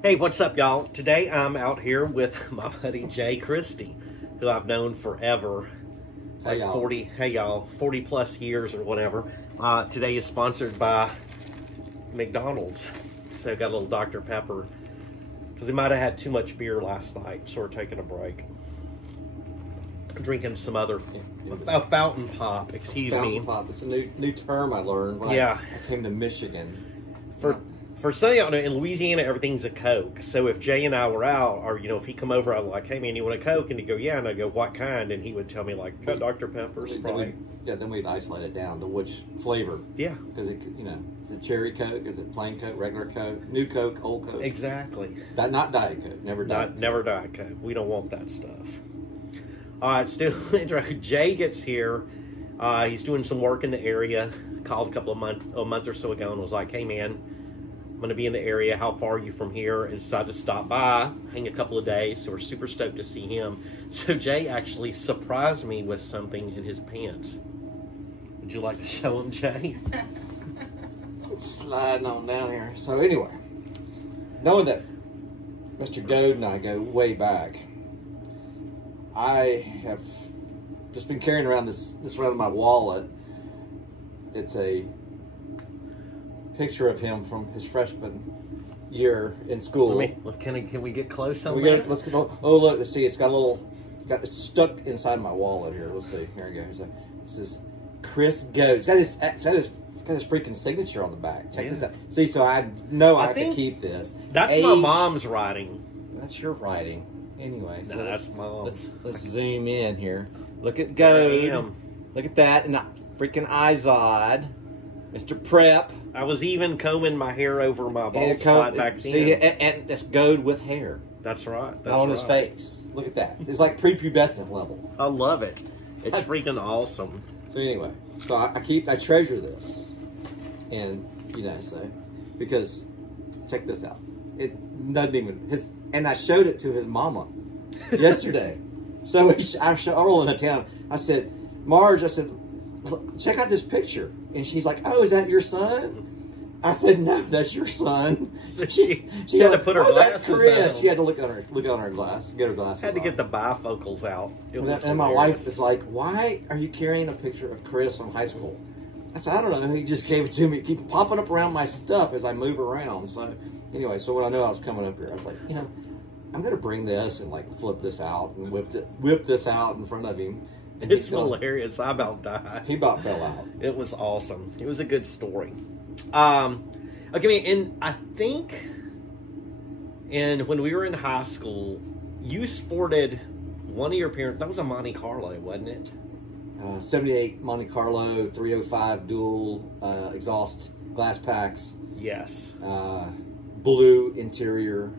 Hey, what's up, y'all? Today I'm out here with my buddy Jay Christie, who I've known forever. Like 40 plus years or whatever. Today is sponsored by McDonald's. So got a little Dr. Pepper because he might have had too much beer last night, so we're taking a break. Drinking some other fountain pop, excuse me. Fountain pop. It's a new term I learned when I came to Michigan. For some of y'all, in Louisiana, everything's a Coke. So if Jay and I were out, or if he come over, I'm like, "Hey man, you want a Coke?" And he'd go, "Yeah." And I go, "What kind?" And he would tell me like, "Dr. Pepper, Sprite." Then we'd isolate it down to which flavor. Yeah. Because is it cherry Coke? Is it plain Coke? Regular Coke? New Coke? Old Coke? Exactly. Not Diet Coke. Never Diet Coke. Never Diet Coke. We don't want that stuff. All right, still Jay gets here. He's doing some work in the area. Called a month or so ago and was like, "Hey man, I'm going to be in the area. How far are you from here?" And decided to stop by, hang a couple of days. So we're super stoked to see him. So Jay actually surprised me with something in his pants. Would you like to show him, Jay? Sliding on down here. So anyway, knowing that Mr. Goad and I go way back, I have just been carrying around this around my wallet. It's a picture of him from his freshman year in school. Can we get close on that? Let's go. Oh look, let's see. It's it's stuck inside my wallet here. Let's see. Here we go. This is Chris Goad. It's got his freaking signature on the back. Check this out. See, so I know I have to keep this. That's my mom's writing. That's your writing. Anyway, no, that's mom. Let's zoom in here. Look at Goad. Look at that, and freaking Izod. Mr. Prep. I was even combing my hair over my bald spot back then. See, and that's Goad with hair. That's right. On his face. Look at that. It's like prepubescent level. I love it. It's freaking awesome. So anyway, so I treasure this, and because check this out. It doesn't even and I showed it to his mama yesterday. So I rolled into town. I said, "Marge," I said, "check out this picture." And she's like, "Oh, is that your son?" I said, "No, that's your son." She had to put her glasses on. She had to look on her glass, get her glasses. Had to get the bifocals out. And my wife is like, "Why are you carrying a picture of Chris from high school?" I said, "I don't know. He just gave it to me. It keeps popping up around my stuff as I move around." So anyway, so when I knew I was coming up here, I was like, I'm gonna bring this and like flip this out and whip this out in front of him. And it's hilarious. I about died. He about fell out. It was awesome. It was a good story. Okay, and I think when we were in high school, you sported one of your parents. That was a Monte Carlo, wasn't it? 78 Monte Carlo 305 dual exhaust glass packs. Yes. Blue interior.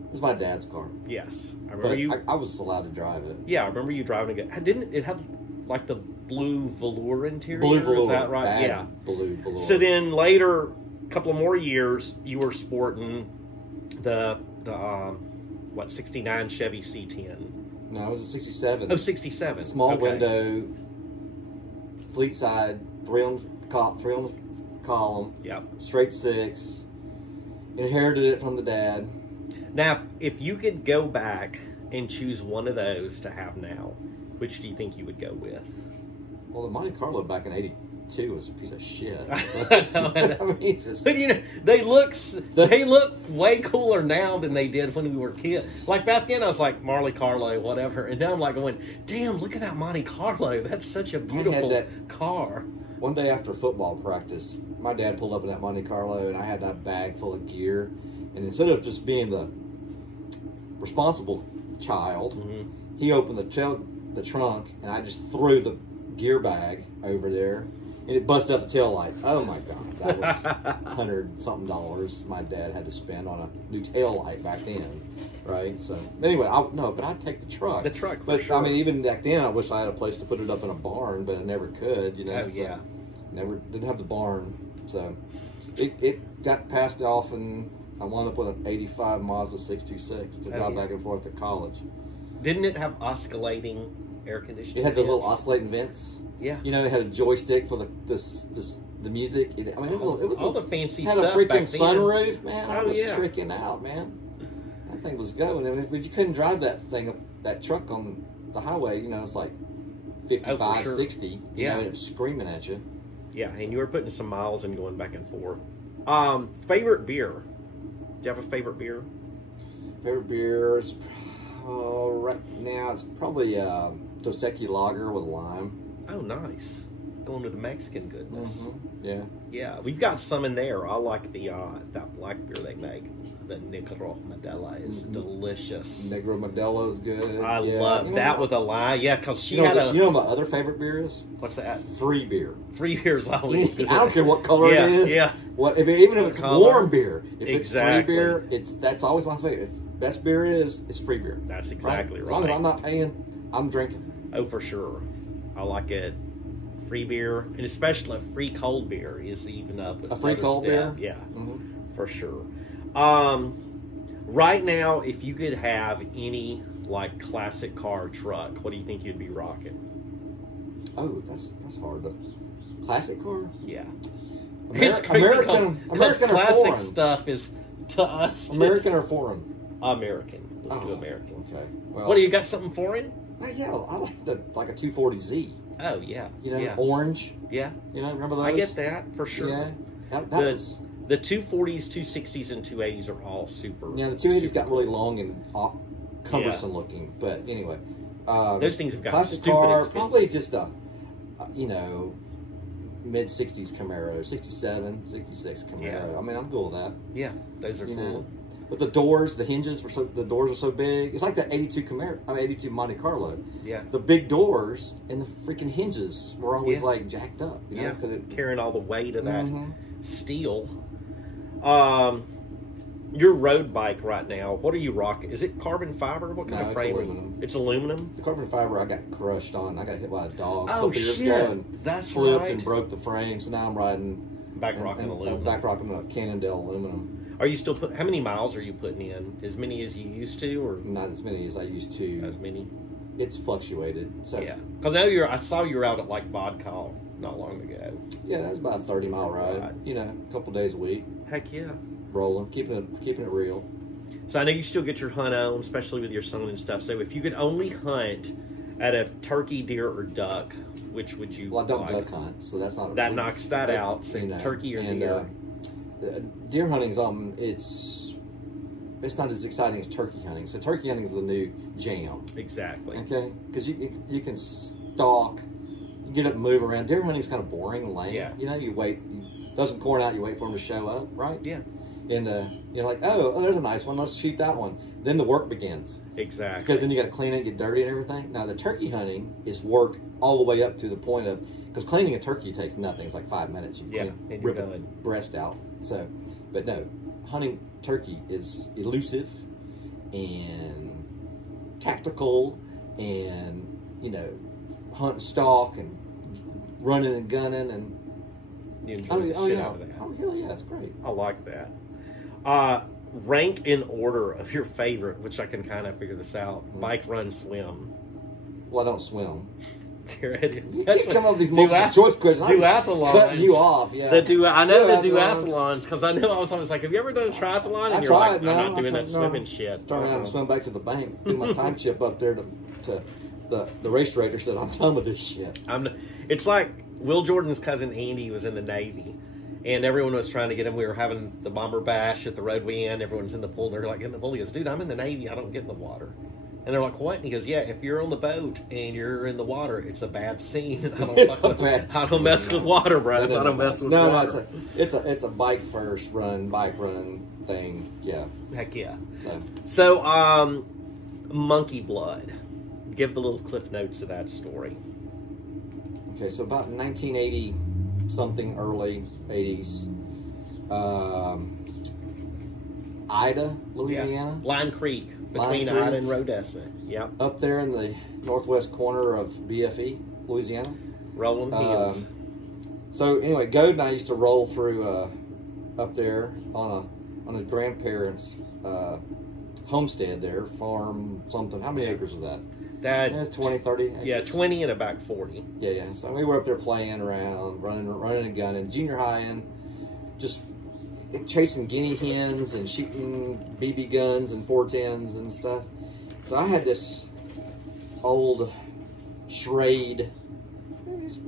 It was my dad's car. Yes. I remember I was allowed to drive it. Yeah, I remember you driving it. Didn't it have like the blue velour interior? Blue velour. Is that right? Yeah. Blue velour. So then later, a couple of more years, you were sporting the 69 Chevy C10. No, it was a 67. Oh, 67. Small window, fleet side, three on the column. Yep. Straight six. Inherited it from the dad. Now, if you could go back and choose one of those to have now, which do you think you would go with? Well, the Monte Carlo back in '82 was a piece of shit. I mean, but they look way cooler now than they did when we were kids. Like back then, I was like Monte Carlo, whatever, and now I'm like going, damn, look at that Monte Carlo. That's such a beautiful car. One day after football practice, my dad pulled up in that Monte Carlo, and I had that bag full of gear. And instead of just being the responsible child, he opened the trunk, and I just threw the gear bag over there, and it busted out the tail light. Oh my God, that was $100-something my dad had to spend on a new tail light back then, right? So anyway, but I'd take the truck. The truck, but for sure. I mean, even back then, I wish I had a place to put it up in a barn, but I never could. Yeah. Didn't have the barn, so it got passed off and. I wound up with an 85 Mazda 626 to drive back and forth to college. Didn't it have oscillating air conditioning? It had those little oscillating vents. Yeah. It had a joystick for the music. It was all the fancy had stuff. Had a freaking sunroof, man. I was tricking out, man. That thing was going. I mean, you couldn't drive that truck on the highway. You know, it's like 55, 60. You know, and it was screaming at you. Yeah, and you were putting some miles and going back and forth. Favorite beer? Do you have a favorite beer? Favorite beer is, right now it's probably Dos Equis Lager with lime. Oh, nice. Going to the Mexican goodness. Yeah. Yeah, we've got some in there. I like the that black beer they make. The Negro Modelo is delicious. Negro Modelo is good. I love that with a lime. Yeah, because she had You know what my other favorite beer is? What's that? Free beer. Free beer is always good. I don't care what color it is. Yeah. Even if it's warm beer. If exactly. it's free beer, that's always my favorite. If best beer is free beer. That's exactly right. As long as I'm not paying, I'm drinking. Oh, for sure. I like it. Free beer, and especially a free cold beer is even up. A free cold beer? Yeah, for sure. Right now, if you could have any like classic car or truck, what do you think you'd be rocking? Oh, that's hard. Classic car? Yeah. It's crazy because classic stuff is to us. American or foreign? American. Let's do American. Okay. Well, what do you got? Something foreign? Yeah, I like a 240Z. Oh yeah. You know, orange. Yeah. You know, remember those? I get that for sure. Yeah. The 240s, 260s, and 280s are all super. Yeah, the 280s got really long and cumbersome looking, but anyway. Those things have got classic stupid car, expensive. probably just a, mid-60s Camaro, 67, 66 Camaro. Yeah. I mean, I'm cool with that. Yeah, those are cool. Know. But the doors, the hinges the doors are so big. It's like the 82 Camaro, 82 Monte Carlo. Yeah. The big doors and the freaking hinges were always like jacked up. You know, carrying all the weight of that steel. Your road bike right now, what are you rocking? Is it carbon fiber? What kind of frame? It's aluminum. It's aluminum? The carbon fiber I got crushed on. I got hit by a dog a couple years shit. ago and That's flipped right. and broke the frame. So now I'm riding back rocking aluminum. Back rocking a Cannondale aluminum. Are you still how many miles are you putting in? As many as you used to, or not as many as I used to? As many. It's fluctuated. So yeah, because I saw you were out at like Vodcall not long ago. Yeah, that's about a 30-mile ride. You know, a couple days a week. Heck yeah. Rolling, keeping it real. So I know you still get your hunt on, especially with your son and stuff. So if you could only hunt out of turkey, deer, or duck, which would you? Well, I don't duck hunt, so that's not. That knocks that out. So turkey or deer. Deer hunting is it's not as exciting as turkey hunting. So turkey hunting is the new jam. Exactly. Okay, because you can stalk, you get up and move around. Deer hunting is kind of boring and lame. Yeah. You know, you wait, doesn't corn out, you wait for them to show up, right? Yeah. And you're like, oh, there's a nice one. Let's shoot that one. Then the work begins. Exactly. Because then you got to clean it, get dirty, and everything. Now the turkey hunting is work all the way up to the point of, because cleaning a turkey takes nothing. It's like 5 minutes. You rip the breast out. So, but no, hunting turkey is elusive and tactical, and hunt and stalk and running and gunning and. You enjoy the shit out of that. Oh hell yeah, it's great. I like that. Rank in order of your favorite, which I can kind of figure this out. Bike, run, swim. Well, I don't swim. You keep coming up with these multiple choice questions. Duathlons. Cutting you off, yeah. I know the duathlons, because I know I was always like, have you ever done a triathlon? And you're like, I'm not doing that swimming shit. Turn around and swim back to the bank. Do my time chip up there to the race director said, I'm done with this shit. It's like Will Jordan's cousin Andy was in the Navy, and everyone was trying to get him. We were having the bomber bash at the road we in. Everyone's in the pool, and they're like, in the pool. He goes, dude, I'm in the Navy. I don't get in the water. And they're like, what? And he goes, yeah, if you're on the boat and you're in the water, it's a bad scene. I don't mess with water, bro. I don't mess with water. No, it's a bike run thing. Yeah. Heck yeah. So, monkey blood. Give the little cliff notes of that story. Okay, so about 1980 something, early 80s, Ida, Louisiana. Yeah. Line Creek, between Ida and Rodessa. Yeah. Up there in the northwest corner of BFE, Louisiana. Rolling hills. So anyway, Goad and I used to roll through up there on his grandparents' homestead there, farm something. How many acres was that? That's 20, 30 acres. Yeah, 20 and about 40. Yeah. So we were up there playing around, running and gunning, junior high, and just chasing guinea hens and shooting BB guns and 410s and stuff. So I had this old Schrade,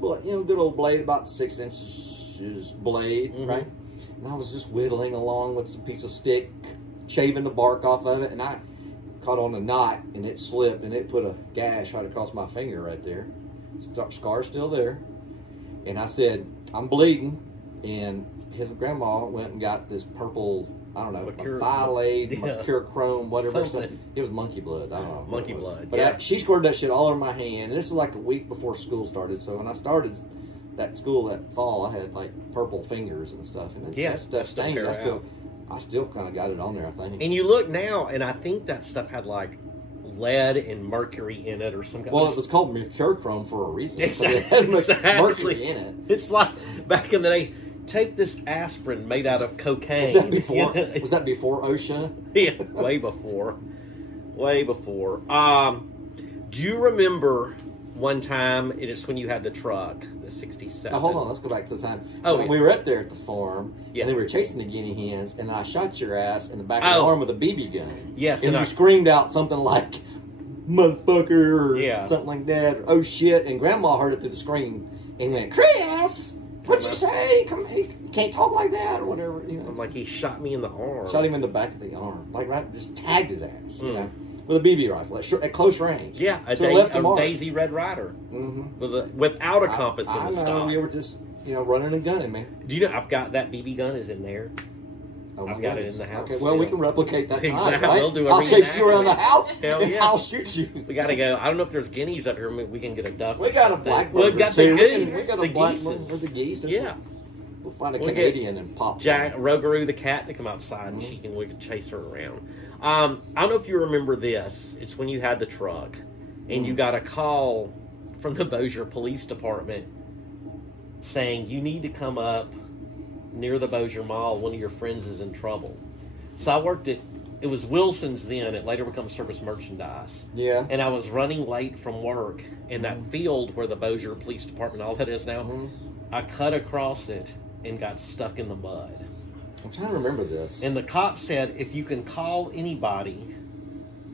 good old blade, about 6 inches blade, right? And I was just whittling along with a piece of stick, shaving the bark off of it, and I caught on a knot, and it slipped, and it put a gash right across my finger right there. Scar's still there. And I said, I'm bleeding. And his grandma went and got this purple, I don't know, phthalate, mercurochrome, whatever. It was monkey blood. I don't know. Monkey blood. But she squirted that shit all over my hand. And this is like a week before school started. So when I started that school that fall, I had like purple fingers and stuff. And that stuff stained. I still kind of got it on there, I think. And you look now, and I think that stuff had like lead and mercury in it or some kind of... Well, it was called mercurochrome for a reason. Exactly. So it had mercury in it. It's like back in the day, take this aspirin made out of cocaine. Was that before, was that before OSHA? Yeah, way before. Way before. Do you remember one time, it is when you had the truck, the 67? Now, hold on, let's go back to the time. Oh, we were up there at the farm, and they were chasing the guinea hens, and I shot your ass in the back of the arm with a BB gun. Yes. And you screamed out something like, motherfucker, or something like that, or, oh shit, and Grandma heard it through the screen, and went, Chris, what'd you say? Come, you can't talk like that, or whatever. I'm like, he shot me in the arm. Shot him in the back of the arm. Like, right, just tagged his ass, you know, with a BB rifle at close range. Yeah, a Daisy Red Rider. Without a compass in the stock. We were just, running and gunning, man. Do you know, I've got that BB gun is in there. Oh, I've got it in the house. Okay, well, we can replicate that tonight, exactly. right? We'll do I'll chase you around the house, and I'll shoot you. We got to go. I don't know if there's guineas up here. We can get a duck. We got a blackbird. We got the geese. We got a blackbird for the geese. Yeah. We'll find a Canadian and pop Rogaroo the cat to come outside, and we can chase her around. I don't know if you remember this. It's when you had the truck, and you got a call from the Bossier Police Department saying you need to come up near the Bossier Mall. One of your friends is in trouble. So I worked it was Wilson's then. It later becomes Service Merchandise. Yeah. And I was running late from work, and that field where the Bossier Police Department, all that is now, I cut across it and got stuck in the mud. I'm trying to remember this. And the cop said, if you can call anybody,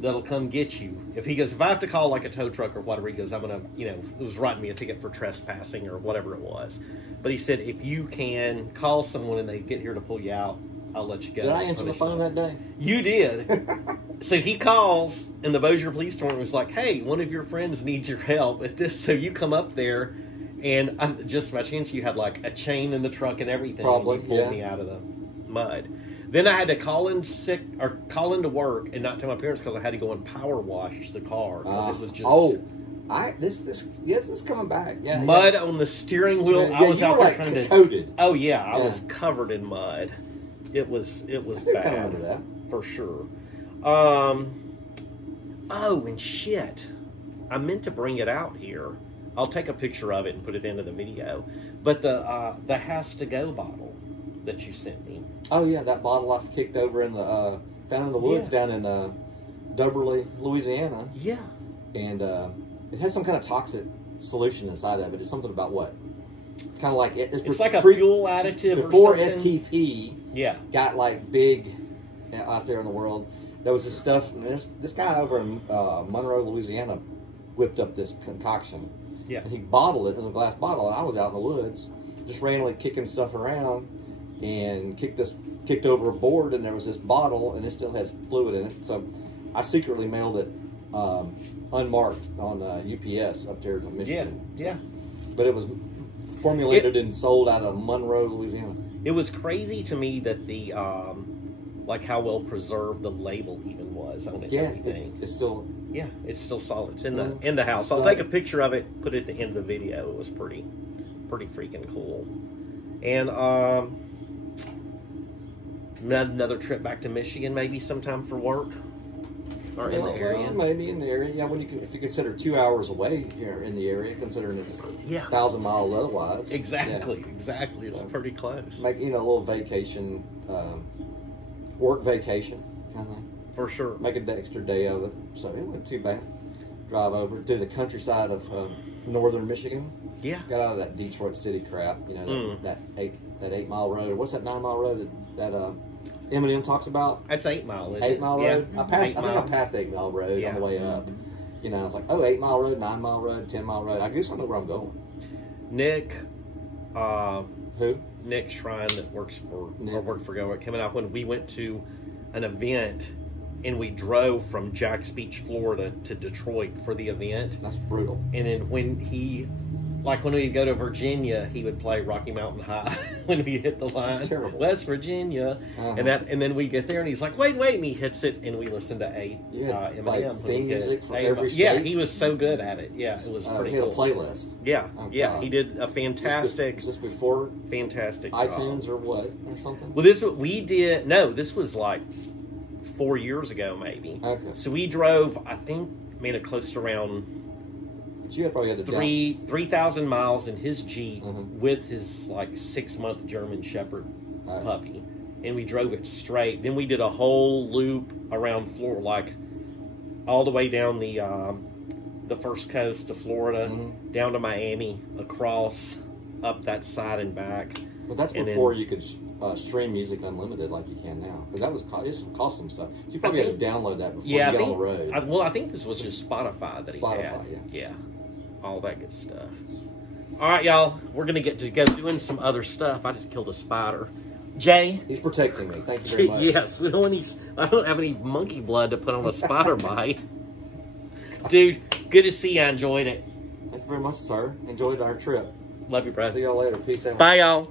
that'll come get you. If I have to call like a tow truck or whatever, he goes, I'm going to, it was writing me a ticket for trespassing or whatever it was. But he said, if you can call someone and they get here to pull you out, I'll let you go. Did I answer the phone that day? You did. So he calls, and the Bossier Police Department was like, hey, one of your friends needs your help at this. So you come up there, and just by chance, you had like a chain in the truck and everything. Probably, and you pulled me out of the mud. Then I had to call into work and not tell my parents because I had to go and power wash the car because it was just this is coming back. Yeah, mud on the steering wheel. I was out there trying to coated. Oh yeah, I was covered in mud. It was bad. Kind of remember that for sure. Oh, and shit, I meant to bring it out here. I'll take a picture of it and put it into the video. But the Has to Go bottle that you sent me. Oh yeah, that bottle I kicked over in the down in the woods down in Dubberly, Louisiana. Yeah. And it has some kind of toxic solution inside of it. It's something about what? Kind of like it's like a fuel additive before or something. STP got like big out there in the world. There was this stuff. This guy over in Monroe, Louisiana, whipped up this concoction. Yeah. And he bottled it. It was a glass bottle, and I was out in the woods just randomly kicking stuff around and kicked over a board, and there was this bottle, and it still has fluid in it. So I secretly mailed it unmarked on UPS up there to Michigan. Yeah. But it was formulated and sold out of Monroe, Louisiana. It was crazy to me that the like how well preserved the label even was on it. Yeah, it's still. Yeah, it's still solid. It's in the house. I'll take a picture of it, put it at the end of the video. It was pretty freaking cool. And another trip back to Michigan, maybe sometime for work, or in the area. Well, maybe in the area. Yeah, if you consider 2 hours away here in the area, considering it's 1,000 miles otherwise. Exactly. It's pretty close. Make a little vacation, work vacation kind of thing. For sure. Make an extra day of it. So it wasn't too bad. Drive over to the countryside of northern Michigan. Yeah. Got out of that Detroit City crap. That 8 mile road. What's that 9 mile road? that Eminem talks about? That's 8 Mile. 8 Mile Road. Yeah. I think I passed 8 Mile Road on the way up. You know, I was like, oh, 8 Mile Road, 9 Mile Road, 10 Mile Road. I guess I know where I'm going. Nick. Who? Nick Shrine that worked for Go coming out when we went to an event and we drove from Jack's Beach, Florida to Detroit for the event. That's brutal. And then when we'd go to Virginia, he would play Rocky Mountain High when we hit the line. That's terrible. West Virginia. And then we get there and he's like, wait, and he hits it and we listen to Eminem. Like theme music for every state? Yeah, he was so good at it. Yeah, it was pretty he had cool. a playlist. Yeah, he did a fantastic. Was this before fantastic iTunes job. or what? Or something? Well, this was like 4 years ago maybe. Okay. So we drove, I think, made it close to around You probably had to 3,000 miles in his Jeep with his like 6-month German Shepherd puppy, and we drove it straight. Then we did a whole loop around Florida, like all the way down the first coast to Florida, down to Miami, across, up that side and back. But that's before you could stream music unlimited like you can now, because that was cost some stuff. So you probably had to download that before you got on the road. I think this was just Spotify that he had. Yeah, all that good stuff. All right, y'all, we're gonna get to go doing some other stuff. I just killed a spider. Jay, he's protecting me. Thank you very much. Yes, I don't have any monkey blood to put on a spider bite. Dude, good to see you. I enjoyed it. Thank you very much, sir. Enjoyed our trip. Love you, brother. See y'all later. Peace out. Bye, y'all.